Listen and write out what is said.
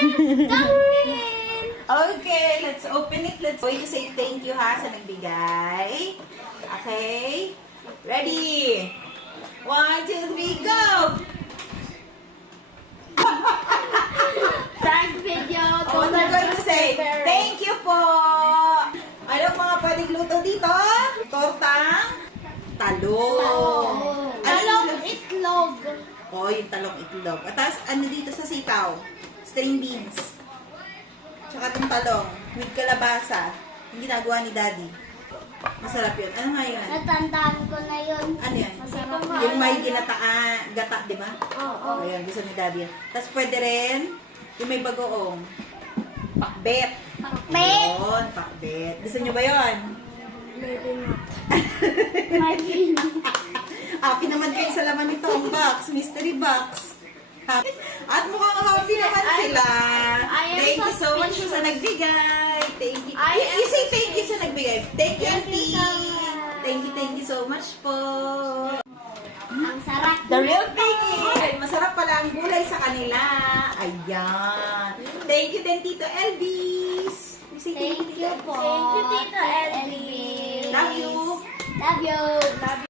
Dumpling! Okay, let's open it. Let's going to say thank you ha sa nagbigay. Okay? Ready? 1, 2, 3, go! Thank video. Oh, we're going to say thank you po. Ano mga pwedeng luto dito? Tortang talong. Talong itlog. Oh, yung talong itlog. At tapos, ano dito sa sitaw? String beans. Tsaka itong talong. With kalabasa. Yung ginagawa ni Daddy. Masarap yun. Ano nga yun? Natandaan ko na yun. Ano yan? Masarap. Yung may ginataan, gata, di ba? Oo. Oh, yan. Gusto ni Daddy yan. Tapos pwede rin, yung may bagoong. Pakbet. Pakbet. Yun, pakbet. Gusto nyo ba yun? Maybe not. Maybe not. Happy naman kayo sa laman nito ang box. Mystery box. Happy. At mukhang happy naman sila. I am Thank you so much suspicious. sa nagbigay. Thank you. I am You say thank you sa nagbigay. Thank you, Thank you Auntie. so much. Thank you so much po. Ang sarap. The real thing is, masarap pala ang gulay sa kanila. Ayan. Thank you din, Tito Elvis. You say Thank you po. Tito Thank you, Tito Elvis. Love you. Love you. Love you.